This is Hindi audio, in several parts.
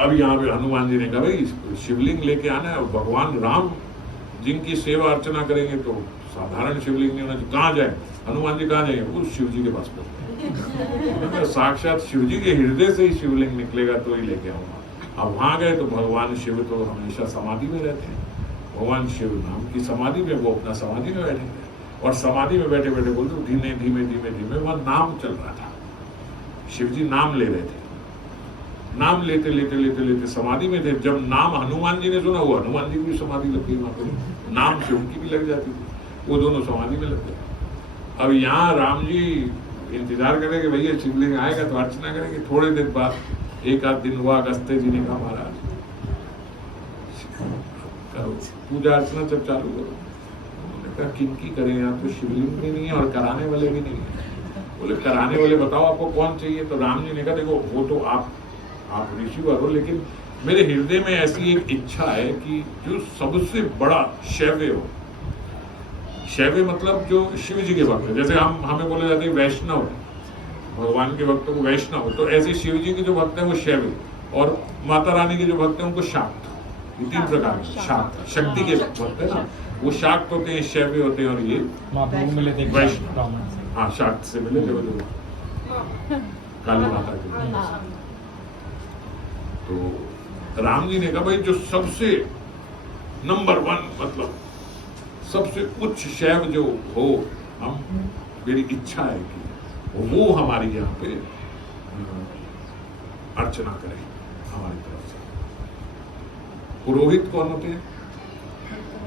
अब यहाँ पे हनुमान जी ने कहा भाई शिवलिंग लेके आना है, भगवान राम जिनकी सेवा अर्चना करेंगे तो साधारण शिवलिंग नहीं होना चाहिए। कहाँ जाए हनुमान जी, कहाँ जाएंगे? वो शिव जी के पास पहुंचे। साक्षात शिव जी के हृदय से ही शिवलिंग निकलेगा तो ही लेके आऊंगा। अब वहां गए तो भगवान शिव तो हमेशा समाधि में रहते हैं। भगवान शिव नाम की समाधि में, वो अपना समाधि में बैठे और समाधि में बैठे बैठे बोलते धीमे धीमे धीमे धीमे वह नाम चल रहा था। शिव जी नाम ले रहे थे, नाम लेते लेते लेते लेते समाधि में थे। जब नाम हनुमान जी ने सुना, वो हनुमान जी की भी समाधि लग गई वहां पर, नाम से उनकी भी लग जाती थी, वो दोनों समाधि में लग गए। अब यहाँ राम जी इंतजार करेंगे भैया शिवलिंग आएगा तो अर्चना करेंगे। थोड़े दिन बाद एक आध दिन हुआ, अगस्त्य जी ने कहा महाराज करो पूजा अर्चना, जब चालू करो। उन्होंने कहा किनकी करें, यहाँ तो शिवलिंग भी नहीं है और कराने वाले भी नहीं है। बोले कराने वाले बताओ आपको कौन चाहिए? तो राम जी ने कहा देखो वो तो आप ऋषिवर हो, लेकिन मेरे हृदय में ऐसी एक इच्छा है कि जो सबसे बड़ा शैव्य हो। शैव्य मतलब जो शिव जी के भक्त है, जैसे हमें बोले जाते हैं वैष्णव, भगवान के भक्तों को वैष्णव, तो ऐसे शिव जी के जो भक्त हैं वो शैव्य, और माता रानी के जो भक्त हैं उनको शाक्त। ये तीन प्रकार के शाक्त, शक्ति के भक्त है ना, वो शाक्त होते हैं, शैव्य होते हैं, और ये वैष्णव। हाँ, शाक्त से मिले जो काली माता के। तो राम जी ने कहा भाई जो सबसे नंबर 1 मतलब सबसे उच्च शैव जो हो, हम मेरी इच्छा है कि वो हमारी यहाँ पे अर्चना करें हमारी तरफ से। पुरोहित कौन होते हैं?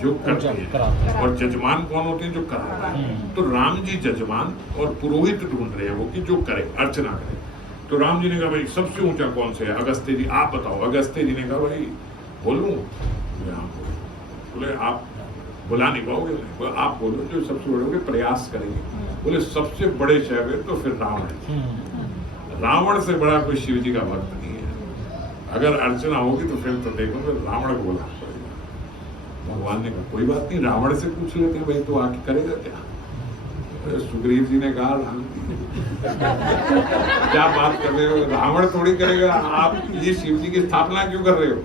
जो करते हैं। और जजमान कौन होते हैं? जो कराते हैं। तो राम जी जजमान और पुरोहित ढूंढ रहे हैं वो कि जो करे, अर्चना करे। तो राम जी ने कहा भाई सबसे ऊंचा कौन से है? अगस्त्य जी आप बताओ। अगस्त्य जी ने कहा भाई बोलूं? बोले आप बुला नहीं पाओगे, आप बोलो जो सबसे बड़े होंगे, प्रयास करेंगे। बोले सबसे बड़े शैव है तो फिर रावण है। रावण से बड़ा कोई शिव जी का भक्त नहीं है। अगर अर्चना होगी तो फिर तो देखो फिर रावण को बोला पड़ेगा। भगवान ने कहा कोई बात नहीं, रावण से पूछ लेते हैं भाई तो आके करेगा क्या? सुग्रीव जी ने कहा क्या बात कर रहे हो, रावण थोड़ी करेगा, आप ये शिव जी की स्थापना क्यों कर रहे हो?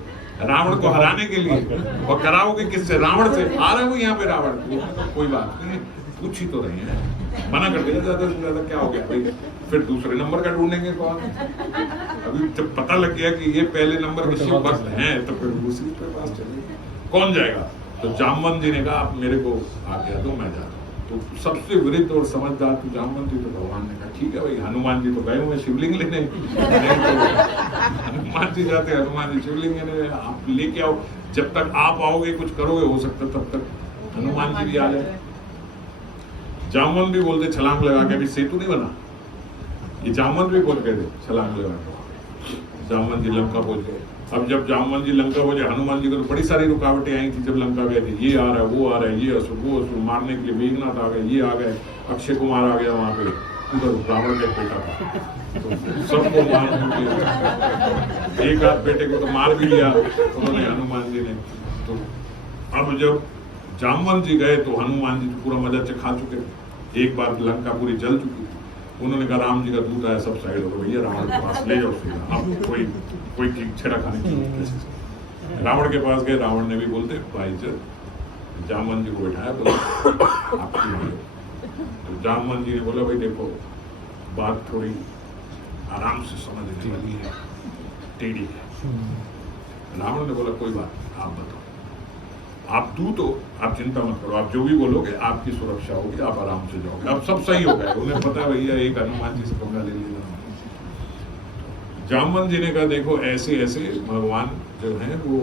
रावण को हराने के लिए, और कराओगे किससे? रावण से। आ रहे हो यहाँ पे रावण, कोई बात नहीं, पूछ ही तो रहे हैं, मना कर दिया ज्यादा से ज्यादा क्या हो गया भाई, फिर दूसरे नंबर का ढूंढेंगे कौन? अभी जब पता लग गया कि ये पहले नंबर के शिव भक्त हैं तो फिर दूसरी के पास चलेंगे, कौन जाएगा? तो जामवंत जी ने कहा आप मेरे को आज्ञा दो, मैं जाता हूँ। तो सबसे वृद्ध और समझदार तो जामवंत जी। तो भगवान ने कहा ठीक है भाई, हनुमान जी तो गए हुए शिवलिंग लेने, हनुमान जी जाते, हनुमान जी शिवलिंग लेने, आप लेके आओ, जब तक आप आओगे कुछ करोगे हो सकता तब तक हनुमान जी भी आ जाए। जामवंत भी बोलते छलांग लगा के, अभी सेतु नहीं बना, ये जामवंत भी बोल गए थे छलांग लगा के। जामवंत जी लंका पहुंच गए। अब जब जामवंत जी लंका पहुंचे, हनुमान जी को तो बड़ी सारी रुकावटें आई थी जब लंका गए थे, ये आ रहा है वो आ रहा है, ये असुर वो असुर, मारने के लिए मेघनाथ आ गए, ये आ गए, अक्षय कुमार आ गया वहां पे, उधर रावण का बेटा था, तो सबको मार दिया। एक आध बेटे को तो मार भी लिया उन्होंने, हनुमान जी ने। तो अब जब जामवंत जी गए तो हनुमान जी पूरा मजा चखा चुके थे, एक बार लंका पूरी जल चुकी थी। उन्होंने कहा राम जी का दूत आया, सब साइड हो भैया, रावण के पास ले जाओ सीधा, अब कोई छेड़ा खाने की। रावण के पास गए, रावण ने भी बोलते भाई जब जामवंत जी को बैठाया, बोला आपकी। तो जामवंत जी ने बोला भाई देखो बात थोड़ी आराम से समझने वाली है, टेढ़ी है। रावण ने बोला कोई बात नहीं, आप बताओ, आप दूत हो, आप चिंता मत करो, आप जो भी बोलोगे आपकी सुरक्षा होगी, आप आराम से जाओगे, अब सब सही हो गया। उन्हें पता है भैया एक हनुमान जी से पंगा ले लिया। जामवंत जी ने कहा देखो ऐसे ऐसे भगवान जो है वो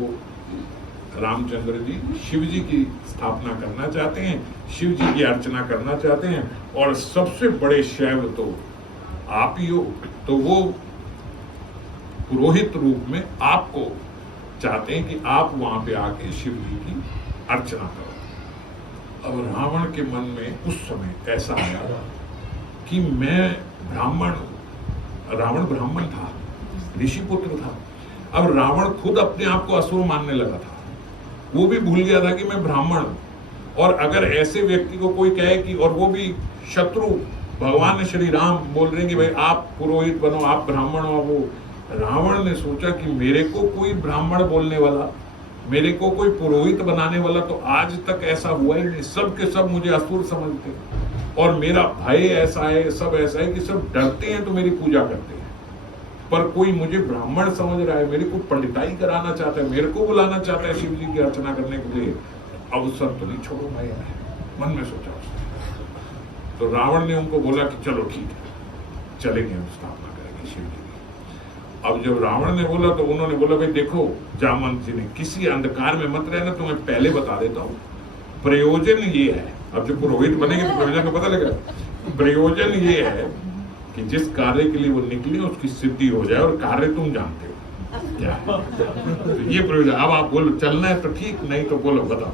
रामचंद्र जी शिव जी की स्थापना करना चाहते हैं, शिव जी की अर्चना करना चाहते हैं, और सबसे बड़े शैव तो आप ही हो, तो वो पुरोहित रूप में आपको चाहते हैं कि आप वहां पे आके शिव जी की अर्चना करो। अब रावण के मन में उस समय ऐसा आया कि मैं ब्राह्मण हूं, रावण ब्राह्मण था, ऋषि पुत्र था। अब रावण खुद अपने आप को असुर मानने लगा था, वो भी भूल गया था कि मैं ब्राह्मण हूं। और अगर ऐसे व्यक्ति को कोई कहे कि, और वो भी शत्रु, भगवान श्री राम बोल रहे हैं कि भाई आप पुरोहित बनो, आप ब्राह्मण हो, वो रावण ने सोचा कि मेरे को कोई ब्राह्मण बोलने वाला, मेरे को कोई पुरोहित बनाने वाला तो आज तक ऐसा हुआ ही नहीं। सब के सब मुझे असुर समझते हैं और मेरा भय ऐसा है, सब ऐसा है कि सब डरते हैं तो मेरी पूजा करते हैं, पर कोई मुझे ब्राह्मण समझ रहा है, मेरे को पंडिताई कराना चाहता है, मेरे को बुलाना चाहता है शिव जी की अर्चना करने के लिए, अवसर तो नहीं छोड़ूंगा यार, मन में सोचा उसने। तो रावण ने उनको बोला कि चलो ठीक है, चलेंगे, हम स्थापना करेंगे शिव जी की। अब जब रावण ने बोला तो उन्होंने बोला भाई देखो जामवंत जी ने, किसी अंधकार में मत रहना, तुम्हें पहले बता देता हूँ, प्रयोजन ये है, अब जो पुरोहित बनेंगे तो प्रयोजन का पता लगा, प्रयोजन ये है कि जिस कार्य के लिए वो निकले उसकी सिद्धि हो जाए, और कार्य तुम जानते हो क्या है, तो ये प्रयोजन। अब आप बोलो चलना है तो ठीक, नहीं तो बोलो बताओ।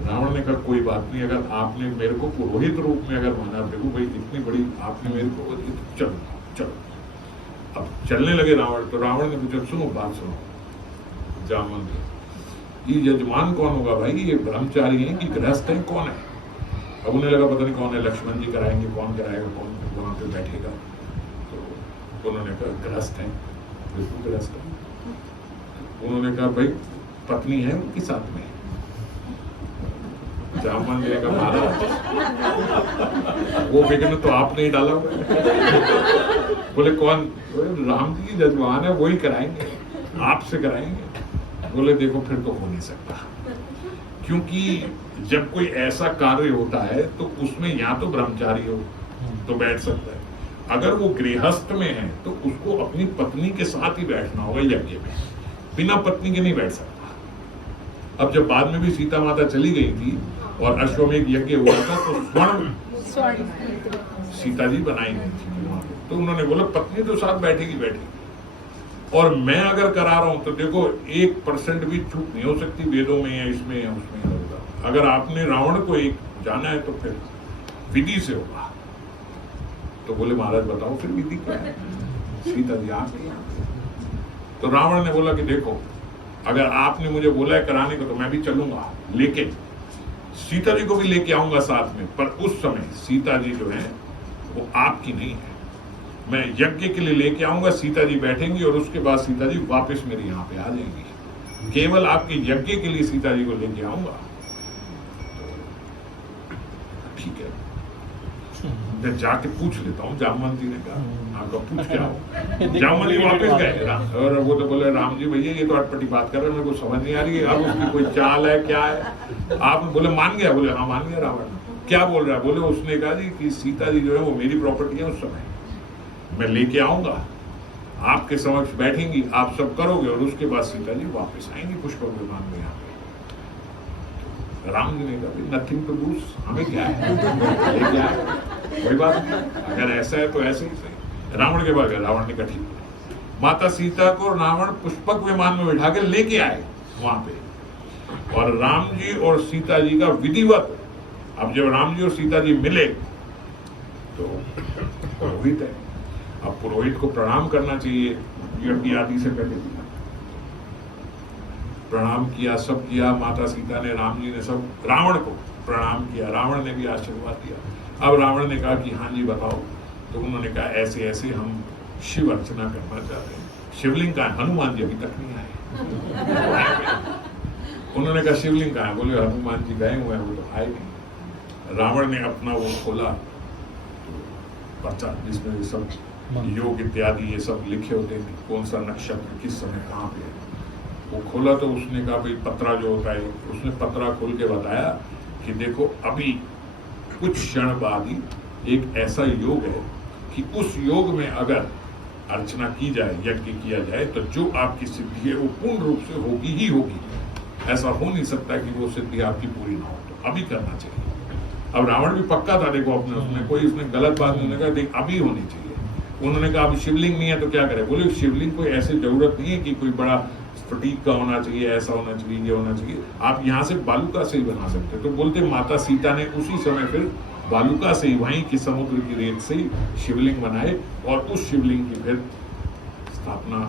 रावण ने कहा कोई बात नहीं, अगर आपने मेरे को पुरोहित रूप में अगर माना, देखो भाई इतनी बड़ी आपने मेरे को, चलो चलो। अब चलने लगे रावण, तो रावण ने पूछा सुनो बात सुनो जामवंत, ये यजमान कौन होगा भाई, ये ब्रह्मचारी है कि गृहस्थ है, कौन है? अब उन्हें लगा पता नहीं कौन है, लक्ष्मण जी कराएंगे, कौन कराएगा, कौन वहां पे बैठेगा, तो उन्होंने कहा गृहस्थ है, बिल्कुल गृहस्थ है। उन्होंने कहा भाई पत्नी है उनकी साथ में? जामवंत जी ने कहा महाराज वो विघ्न तो आपने ही डाला हुआ है। बोले कौन? बोले राम जी की यजमान है, वही कराएंगे, आपसे कराएंगे। बोले देखो फिर तो हो नहीं सकता, क्योंकि जब कोई ऐसा कार्य होता है तो उसमें या तो ब्रह्मचारी हो तो बैठ सकता है, अगर वो गृहस्थ में है तो उसको अपनी पत्नी के साथ ही बैठना होगा यज्ञ में, बिना पत्नी के नहीं बैठ सकता। अब जब बाद में भी सीता माता चली गई थी और अश्वमेध यज्ञ हुआ था तो स्वर्ण सीता जी बनाई गई थी वहां पे, तो उन्होंने बोला पत्नी तो साथ बैठेगी, और मैं अगर करा रहा हूं तो देखो 1% भी चूक नहीं हो सकती, वेदों में या इसमें या उसमें होगा। अगर आपने रावण को एक जाना है तो फिर विधि से होगा। तो बोले महाराज बताओ फिर विधि क्या है? सीता जी आ गई। तो रावण ने बोला कि देखो अगर आपने मुझे बोला है कराने को तो मैं भी चलूंगा, लेकिन सीता जी को भी लेके आऊंगा साथ में, पर उस समय सीता जी जो है वो आपकी नहीं है, मैं यज्ञ के लिए लेके आऊंगा, सीता जी बैठेंगी और उसके बाद सीता जी वापस मेरे यहाँ पे आ जाएंगी, केवल आपके यज्ञ के लिए सीता जी को लेके आऊंगा। ठीक है, मैं जाके पूछ लेता हूँ, जामवंत जी ने कहा आपका पूछ क्या हो। जामवंत जी वापस गए और वो तो बोले राम जी भैया ये तो अटपटी बात कर रहे हैं, मेरे को समझ नहीं आ रही है, अब उसकी कोई चाल है क्या है? आप बोले मान गया? बोले हाँ मान गया रावण। क्या बोल रहा है? बोले उसने कहा जी कि सीता जी जो है वो मेरी प्रॉपर्टी है, उस समय मैं लेके आऊंगा, आपके समक्ष बैठेंगी, आप सब करोगे और उसके बाद सीता जी वापस आएंगी पुष्पक विमान में यहाँ पे। राम जी ने कहा नथिंग टू लूज, हमें क्या है, लेके आए कोई बात नहीं, अगर ऐसा है तो ऐसे ही सही। रावण के बाद रावण ने कहा ठीक है, माता सीता को रावण पुष्पक विमान में बिठा के लेके आए वहां पे, और राम जी और सीता जी का विधिवत, अब जब राम जी और सीता जी मिले तो पुरोहित है, अब पुरोहित को प्रणाम करना चाहिए, यज्ञ आदि से पहले प्रणाम किया, सब किया, माता सीता ने, राम जी ने सब रावण को प्रणाम किया, रावण ने भी आशीर्वाद दिया। अब रावण ने कहा कि हाँ जी बताओ, तो उन्होंने कहा ऐसे ऐसे हम शिव अर्चना करना चाहते हैं। शिवलिंग का है? हनुमान जी अभी तक नहीं आए। उन्होंने कहा शिवलिंग का है? बोले हनुमान जी गए हुए हैं, वो तो आए नहीं। रावण ने अपना वो खोला तो पर्चा जिसमें सब योग इत्यादि ये सब लिखे होते हैं, कौन सा नक्षत्र किस समय कहाँ पे, वो खोला तो उसने कहा भाई पत्रा जो होता है, उसने पत्रा खोल के बताया कि देखो अभी कुछ क्षण बाद ही एक ऐसा योग है कि उस योग में अगर अर्चना की जाए, यज्ञ किया जाए, तो जो आपकी सिद्धि है वो पूर्ण रूप से होगी ही होगी, ऐसा हो नहीं सकता कि वो सिद्धि आपकी पूरी ना हो, तो अभी करना चाहिए। अब रावण भी पक्का था, देखो अपने उसमें कोई उसने गलत बात नहीं कहा, देख अभी होनी चाहिए। उन्होंने कहा अब शिवलिंग नहीं है तो क्या करे? बोले शिवलिंग कोई ऐसी जरूरत नहीं है कि कोई बड़ा स्फटिक का होना चाहिए, ऐसा होना चाहिए, ये होना चाहिए, आप यहाँ से बालूका से ही बना सकते हैं। तो बोलते माता सीता ने उसी समय फिर बालूका से ही, वहीं की समुद्र की रेत से ही शिवलिंग बनाए और उस शिवलिंग की फिर स्थापना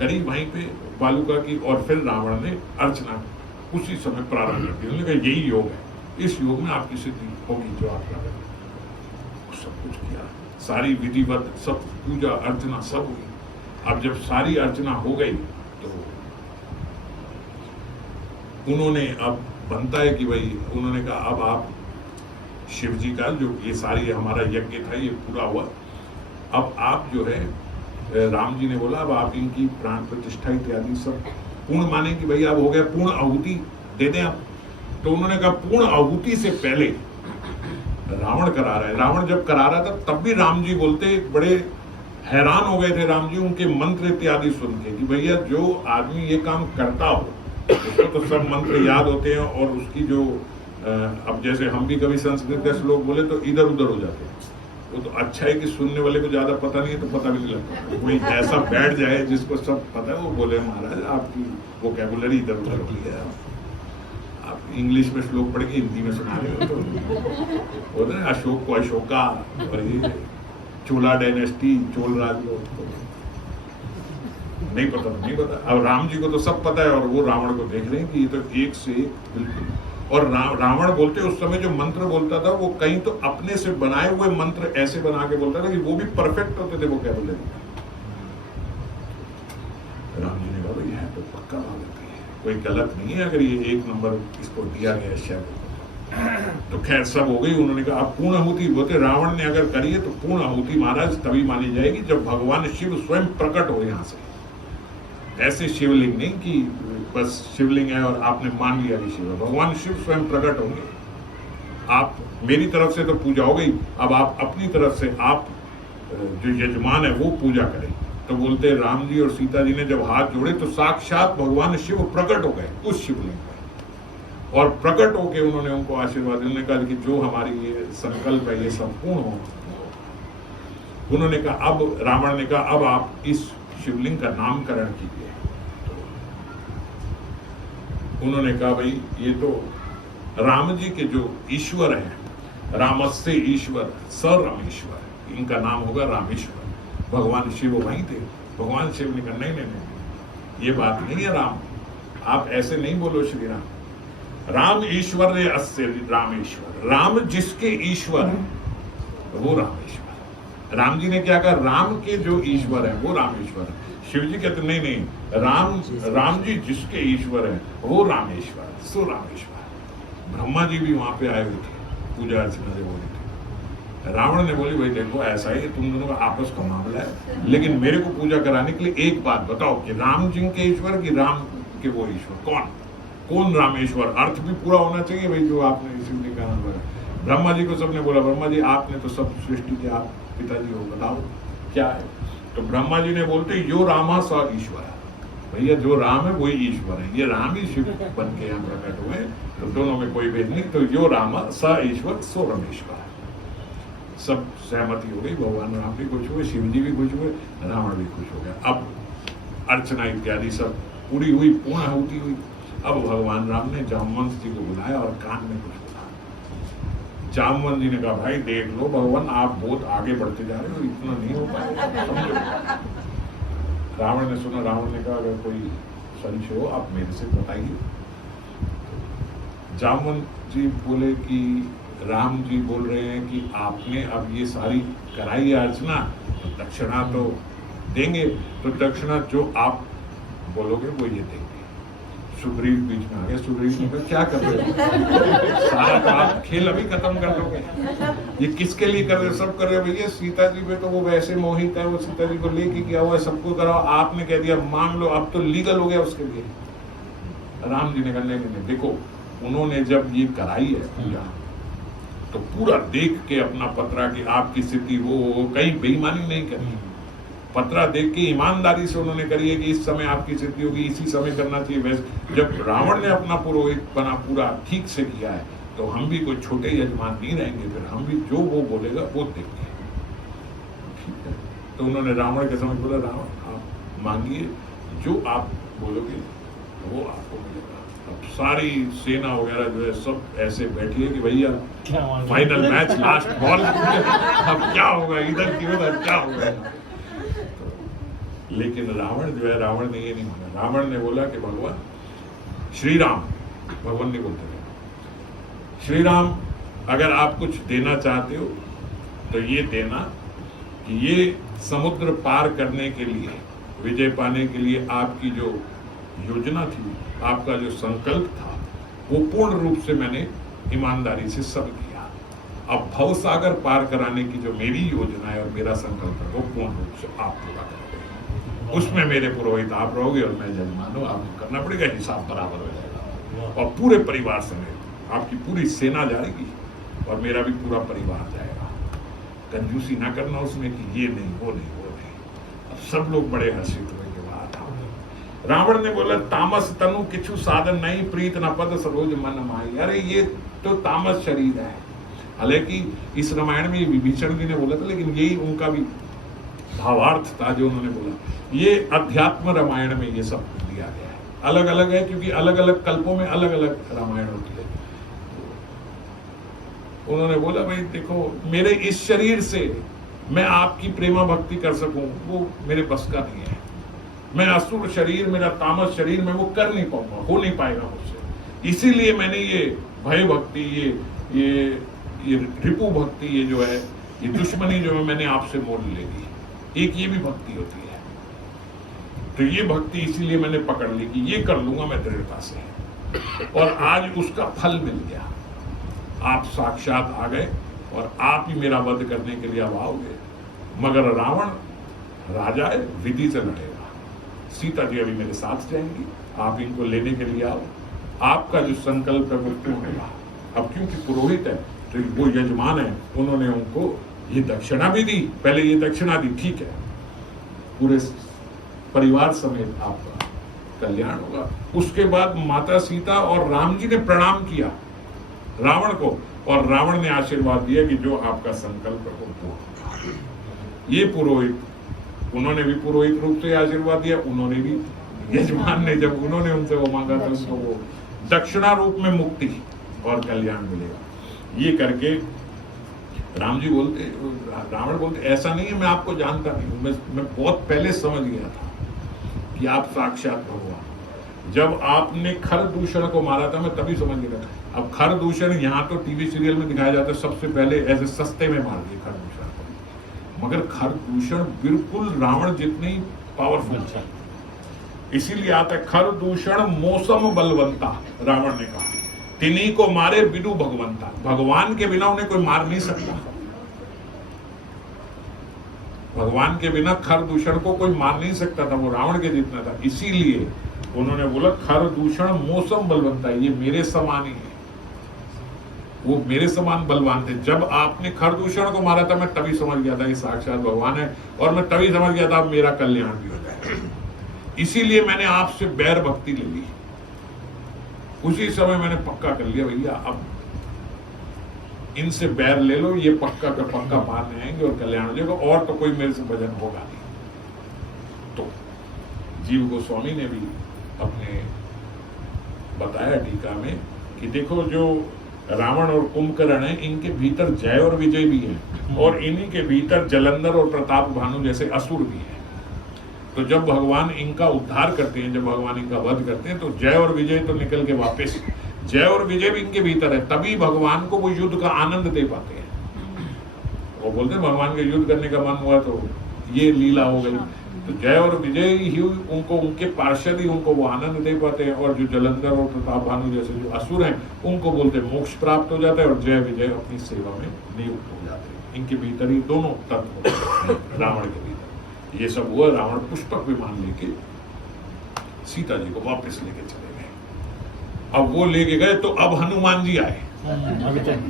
करी वहीं पे बालूका की, और फिर रावण ने अर्चना उसी समय प्रारंभ कर दी। उन्होंने कहा यही योग है, इस योग में आपकी सिद्धि होगी जो आप कर रहे हैं। सब कुछ किया, सारी विधिवत सब पूजा अर्चना सब हुई। अब जब सारी अर्चना हो गई तो उन्होंने, अब बनता है कि भाई, उन्होंने कहा अब आप शिव जी का जो ये सारी हमारा यज्ञ था ये पूरा हुआ, अब आप जो है, राम जी ने बोला अब आप इनकी प्राण प्रतिष्ठा इत्यादि सब पूर्ण माने कि भाई अब हो गया, पूर्ण आहुति दे दें आप। तो उन्होंने कहा पूर्ण आहुति से पहले रावण करा रहा है। रावण जब करा रहा था तब भी राम जी बोलते, बड़े हैरान हो गए थे राम जी उनके मंत्र इत्यादि सुन के कि भैया जो आदमी ये काम करता हो उसको तो सब मंत्र याद होते हैं, और उसकी जो अब जैसे हम भी कभी संस्कृत के श्लोक बोले तो इधर उधर हो जाते हैं। वो तो अच्छा है कि सुनने वाले को ज्यादा पता नहीं है तो पता भी नहीं लगता। कोई ऐसा बैठ जाए जिसको सब पता है, वो बोले महाराज आपकी वोकैबुलरी इधर उधर हो गई है, आप इंग्लिश में श्लोक पढ़ के हिंदी में सुना रहे हो। तो बोलते हैं अशोक को अशोका, और ये चोला डायनेस्टी, चोल राज को नहीं पता, नहीं पता। अब राम जी को तो सब पता है, और वो रावण को देख रहे हैं कि ये तो एक से एक बिल्कुल। और रावण बोलते उस समय जो मंत्र बोलता था वो कहीं तो अपने से बनाए हुए मंत्र ऐसे बना के बोलता था कि वो भी परफेक्ट होते थे वो क्या बोले। राम जी ने कहा भाई है तो पक्का बात है, कोई गलत नहीं है अगर ये एक नंबर इसको दिया गया शब्द। तो खैर सब हो गई। उन्होंने कहा अब पूर्ण आहुति बोलते रावण ने अगर करी है तो पूर्ण आहुति महाराज तभी मानी जाएगी जब भगवान शिव स्वयं प्रकट हो यहाँ से। ऐसे शिवलिंग नहीं कि बस शिवलिंग है और आपने मान लिया कि शिव है, भगवान शिव स्वयं प्रकट होंगे। आप मेरी तरफ से तो पूजा हो गई, अब आप अपनी तरफ से आप जो यजमान है वो पूजा करें। तो बोलते राम जी और सीता जी ने जब हाथ जोड़े तो साक्षात भगवान शिव प्रकट हो गए उस शिवलिंग पर, और प्रकट होके उन्होंने उनको आशीर्वाद, उन्होंने कहा कि जो हमारी ये संकल्प है ये संपूर्ण हो। उन्होंने कहा अब, रावण ने कहा अब आप इस शिवलिंग का नामकरण कीजिए। उन्होंने कहा भाई ये तो राम जी के जो ईश्वर हैं, रामस्य ईश्वर स रामेश्वर, इनका नाम होगा रामेश्वर। भगवान शिव वहीं थे। भगवान शिव ने कहा नहीं नहीं नहीं, ये बात नहीं है राम, आप ऐसे नहीं बोलो श्री राम। राम ईश्वर ने अस्य रामेश्वर, राम जिसके ईश्वर है वो रामेश्वर। राम जी ने क्या कहा, राम के जो ईश्वर है वो रामेश्वर है। शिव जी कहते नहीं नहीं, राम जी जिसके ईश्वर है वो रामेश्वर, सो रामेश्वर। ब्रह्मा जी भी वहां पे आए हुए थे, पूजा अर्चना से बोले थे। रावण ने बोली भाई देखो ऐसा ही तुम दोनों का आपस का मामला है, लेकिन मेरे को पूजा कराने के लिए एक बात बताओ कि राम जी के ईश्वर की राम के वो ईश्वर कौन रामेश्वर, अर्थ भी पूरा होना चाहिए भाई जो आपने शिव जी का नाम लगाया। ब्रह्मा जी को सबने बोला ब्रह्मा जी आपने तो सब सृष्टि के आप पिताजी हो, बताओ क्या है। तो ब्रह्मा जी ने बोलते यो रामा स ईश्वर, भैया जो राम है वही ईश्वर है, ये राम ही शिव बन के यहाँ प्रकट हुए, तो दोनों में कोई भेद नहीं। तो यो रामा स ईश्वर सो रमेश्वर। सब सहमति हो गई, भगवान राम भी खुश हुए, शिव जी भी खुश हुए, रावण भी खुश हो गया। अब अर्चना इत्यादि सब पूरी हुई, पूर्ण आहुति हुई। अब भगवान राम ने जामवंत जी को बुलाया और कान में कुछ बोला। जामवंत जी ने कहा भाई देख लो भगवान आप बहुत आगे बढ़ते जा रहे हो, इतना नहीं हो पाएगा। रावण ने सुना, रावण ने कहा अगर कोई संशय हो आप मेरे से बताइए। जामवंत जी बोले कि राम जी बोल रहे हैं कि आपने अब ये सारी कराई अर्चना तो दक्षिणा तो देंगे, तो दक्षिणा जो आप बोलोगे वो ये देंगे। सुग्रीव बीच में आ गया, सुग्रीव ने कहा क्या कर रहे हो, सारा तो आप खेल अभी खत्म कर दोगे, ये किसके लिए कर रहे हो, सब कर रहे हो भैया, सीता जी पे तो वो वैसे मोहित है, वो सीता जी को लेके गया हुआ है, सबको कराओ, आपने कह दिया मांग लो, अब तो लीगल हो गया उसके लिए। राम जी ने कहा नहीं, देखो उन्होंने जब ये कराई है पूजा तो पूरा देख के अपना पत्रा की आपकी स्थिति वो कहीं बेईमानी नहीं करी, पत्रा देख के ईमानदारी से उन्होंने करी है कि इस समय आपकी स्थिति होगी, इसी समय करना चाहिए। वैसे जब रावण ने अपना पुरोहित बना पूरा ठीक से किया है तो हम भी कोई छोटे यजमान नहीं रहेंगे, फिर हम भी जो वो बोलेगा वो देंगे, ठीक है। तो उन्होंने रावण के समझ बोला रावण आप मांगिए, जो आप बोलोगे वो आपको मिलेगा। अब सारी सेना वगैरह जो है सब ऐसे बैठी है कि भैया फाइनल मैच लास्ट बॉल, अब क्या होगा, इधर की उधर क्या होगा। लेकिन रावण जो है, रावण ने ये नहीं माना। रावण ने बोला कि भगवान श्री राम, भगवान ने बोलते थे श्री राम अगर आप कुछ देना चाहते हो तो ये देना कि ये समुद्र पार करने के लिए विजय पाने के लिए आपकी जो योजना थी, आपका जो संकल्प था, वो पूर्ण रूप से मैंने ईमानदारी से सब किया। अब भव सागर पार कराने की जो मेरी योजना है और मेरा संकल्प है, वो पूर्ण रूप से आप पूरा करोगे। उसमें मेरे पुरोहित आप रहोगे और मैं जजमान हूं। आपको करना पड़ेगा, हिसाब बराबर हो जाएगा और पूरे परिवार समेत आपकी पूरी सेना जाएगी और मेरा भी पूरा परिवार जाएगा। कंजूसी ना करना उसमें कि ये नहीं वो नहीं वो नहीं। अब सब लोग बड़े हर्षित हुए के बाद रावण ने बोला, तामस तनु किछु साधन नहीं, प्रीत न पद सरोज मन माई। अरे ये तो तामस शरीर है। हालांकि इस रामायण में विभीषण जी ने बोला था, लेकिन यही उनका भी भावार्थ था जो उन्होंने बोला। ये अध्यात्म रामायण में ये सब दिया गया है। अलग अलग है क्योंकि अलग अलग कल्पों में अलग अलग रामायण होती है। उन्होंने बोला, भाई देखो, मेरे इस शरीर से मैं आपकी प्रेमा भक्ति कर सकूं वो मेरे बस का नहीं है। मैं असुर शरीर, मेरा तामस शरीर में वो कर नहीं पाऊंगा, हो नहीं पाएगा मुझसे। इसीलिए मैंने ये भय भक्ति, ये रिपु भक्ति, ये जो है, ये दुश्मनी जो है, मैंने आपसे मोल ले ली। एक ये भी भक्ति होती है। तो ये भक्ति इसीलिए मैंने पकड़ ली कि ये कर लूंगा मैं दृढ़ता से। और आज उसका फल मिल गया। आप साक्षात आ गए और आप ही मेरा वध करने के लिए अब आओगे। मगर रावण राजा है, विधि से लड़ेगा। सीता जी अभी मेरे साथ जाएंगी, आप इनको लेने के लिए आओ। आपका जो संकल्प है वो पूर्ण होगा। अब क्योंकि पुरोहित है तो वो यजमान है, उन्होंने उनको ये दक्षिणा भी दी। पहले ये दक्षिणा दी, ठीक है, पूरे परिवार समेत आपका कल्याण होगा। उसके बाद माता सीता और राम जी ने प्रणाम किया रावण को, और रावण ने आशीर्वाद दिया कि जो आपका संकल्प है वो पूर्ण होगा। ये पुरोहित, उन्होंने भी पुरोहित रूप से आशीर्वाद दिया। उन्होंने भी, यजमान ने जब उन्होंने उनसे वो मांगा था, उनको वो दक्षिणा रूप में मुक्ति और कल्याण मिलेगा। ये करके राम जी बोलते, रावण बोलते, ऐसा नहीं है, मैं आपको जानता नहीं हूं, मैं बहुत पहले समझ गया था कि आप साक्षात भगवान। जब आपने खर दूषण को मारा था मैं तभी समझ गया था। अब खर दूषण यहाँ तो टीवी सीरियल में दिखाया जाता है, सबसे पहले ऐसे सस्ते में मार दिए खर दूषण को, मगर खर दूषण बिल्कुल रावण जितनी पावरफुल है। इसीलिए आता है खर दूषण मौसम बलवंता। रावण ने कहा, तिन्हीं को मारे बिनु भगवंता। भगवान के बिना उन्हें कोई मार नहीं सकता। भगवान के बिना खर दूषण को कोई मार नहीं सकता था, वो रावण के जितना था। इसीलिए उन्होंने बोला खर दूषण मौसम बलवंता, ये मेरे समान ही है, वो मेरे समान बलवान थे। जब आपने खर दूषण को मारा था मैं तभी समझ गया था कि साक्षात भगवान है, और मैं तभी समझ गया था मेरा कल्याण भी हो जाएगा। इसीलिए मैंने आपसे बैर भक्ति ले ली। उसी समय मैंने पक्का कर लिया, भैया अब इनसे बैर ले लो, ये पक्का का पक्का मारने आएंगे और कल्याण हो जाएगा, और तो कोई मेरे से भजन होगा नहीं। तो जीव गोस्वामी ने भी अपने बताया टीका में कि देखो, जो रावण और कुंभकर्ण है, इनके भीतर जय और विजय भी है, और इन्हीं के भीतर जलंधर और प्रताप भानु जैसे असुर भी है। तो जब भगवान इनका उद्धार करते हैं, जब भगवान इनका वध करते हैं, तो जय और विजय तो निकल के वापस, जय और विजय भी इनके भीतर है, तभी भगवान को वो युद्ध का आनंद दे पाते हैं। वो बोलते हैं भगवान के युद्ध करने का मन हुआ तो ये लीला हो गई। तो जय और विजय ही उनको, उनके पार्षद ही उनको वो आनंद दे पाते हैं, और जो जलंधर और प्रताप भानु जैसे जो असुर हैं, उनको बोलते मोक्ष प्राप्त हो जाता है, और जय विजय अपनी सेवा में नियुक्त हो जाते हैं। इनके भीतर ही दोनों तत्व रावण के भीतर। ये सब हुआ, रावण पुष्पक विमान लेके सीता जी को वापस लेके चले गए। अब वो लेके गए तो अब हनुमान जी आए,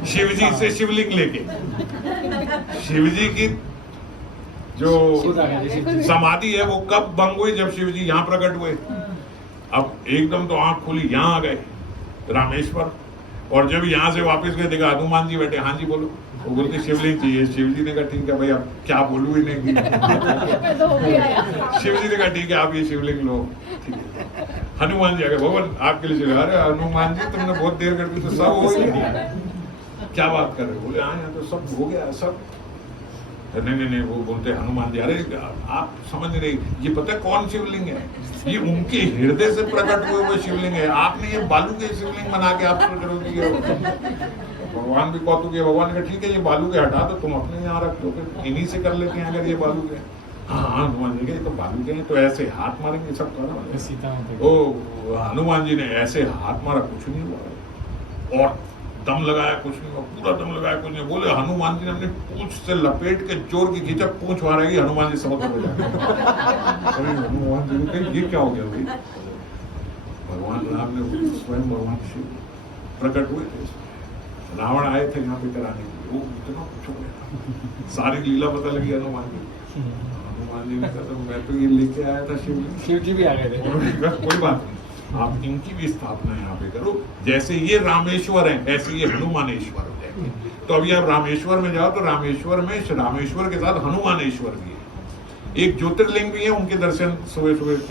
शिव जी से शिवलिंग लेके। शिव जी की जो समाधि है वो कब भंग हुई, जब शिव जी यहाँ प्रकट हुए। अब एकदम तो आंख खुली, यहाँ आ गए रामेश्वर, और जब यहाँ से वापस गए देखा हनुमान जी बैठे। हाँ जी बोलो। वो बोलते शिवलिंग चाहिए। शिव जी ने कहा ठीक है भाई, अब क्या बोलूं ही नहीं। शिव जी ने कहा ठीक है, आप ये शिवलिंग लो। ठीक है, हनुमान जी आ गए, भगवान आपके लिए शिवलिंग। अरे हनुमान जी तुमने बहुत देर कर दी, तो सब हो गया, क्या बात कर रहे हो? बोले हाँ यहाँ तो सब हो गया सब। नहीं, वो बोलते हनुमान जी, अरे आप समझ रहे, ये पता है कौन शिवलिंग है? ये उनके हृदय से प्रकट हुए हुए शिवलिंग है। आपने ये बालू के शिवलिंग बना के आप सोच रहे हो। भगवान भी कौतुक है। भगवान का ठीक है, ये बालू के हटा दो, तुम अपने यहाँ रख लो, इन्हीं से कर लेते हैं अगर ये बालू के। हाँ हनुमान जी के तो बालू के हैं, तो ऐसे हाथ मारेंगे सब करा सीता माता ओ हनुमान जी ने ऐसे हाथ मारा, कुछ नहीं हुआ, और दम लगाया, कुछ नहीं हुआ, पूरा दम लगाया, कुछ नहीं। बोले हनुमान जी ने अपनी पूंछ से लपेट के जोर की खींचा, पूंछ वहां रहेगी, हनुमान जी समुद्र में जाए। अरे हनुमान जी ने कहा ये क्या हो गया भाई? भगवान राम ने स्वयं भगवान शिव प्रकट हुए थे, रावण आए थे यहाँ पे कराने के लिए, वो इतना कुछ हो गया, सारी लीला पता लगी हनुमान जी। हनुमान जी ने कहा तो मैं तो ये लेके आया था शिव जी भी आ गए थे। कोई बात नहीं, आप इनकी भी स्थापना यहाँ पे करो, जैसे ये रामेश्वर है ऐसे ये हनुमानेश्वर हो जाएंगे। तो अभी आप रामेश्वर में जाओ तो रामेश्वर में रामेश्वर के साथ हनुमानेश्वर भी है, एक ज्योतिर्लिंग भी है, उनके दर्शन सुबह सुबह के